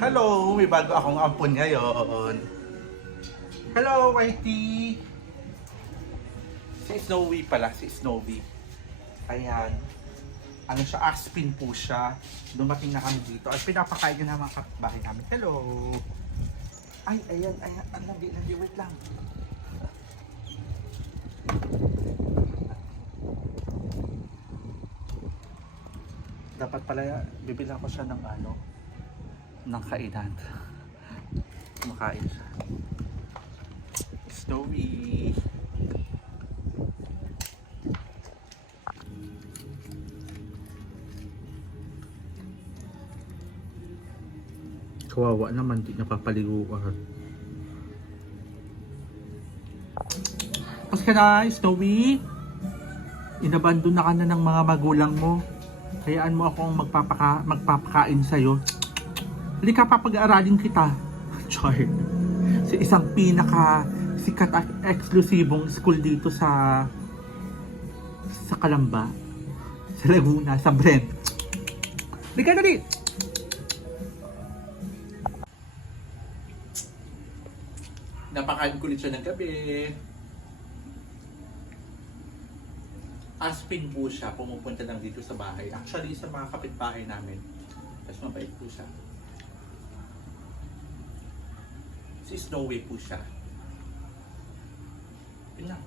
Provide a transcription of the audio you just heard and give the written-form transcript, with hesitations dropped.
Hello! May bago akong ampon ngayon. Hello, Whitey! Si Snowy pala, si Snowy. Ayan. Ano siya, Aspin po siya. Dumating na kami dito. At pinapakain niya na mga kapitbahay namin. Hello! Ay, ayan, ayan. Ang lagi, wait lang. Dapat pala, bibila ko siya ng ano, ng kainan. Makain siya. Snowy! Kawawa naman, di napapaliguan. Pas ka na, Snowy? Inabandon na ka na ng mga magulang mo. Hayaan mo akong magpapakain sa'yo. Halika, papag-aaralin kita. Char. Sa isang pinaka sikat at eksklusibong school dito sa Calamba. Sa Laguna, sa Brent. Halika, dali! Napakain kulit siya ng gabi. Aspin po siya, pumupunta lang dito sa bahay. Actually, sa mga kapitbahay namin. Tapos mabait po siya. Si Snowy po siya. Yun lang.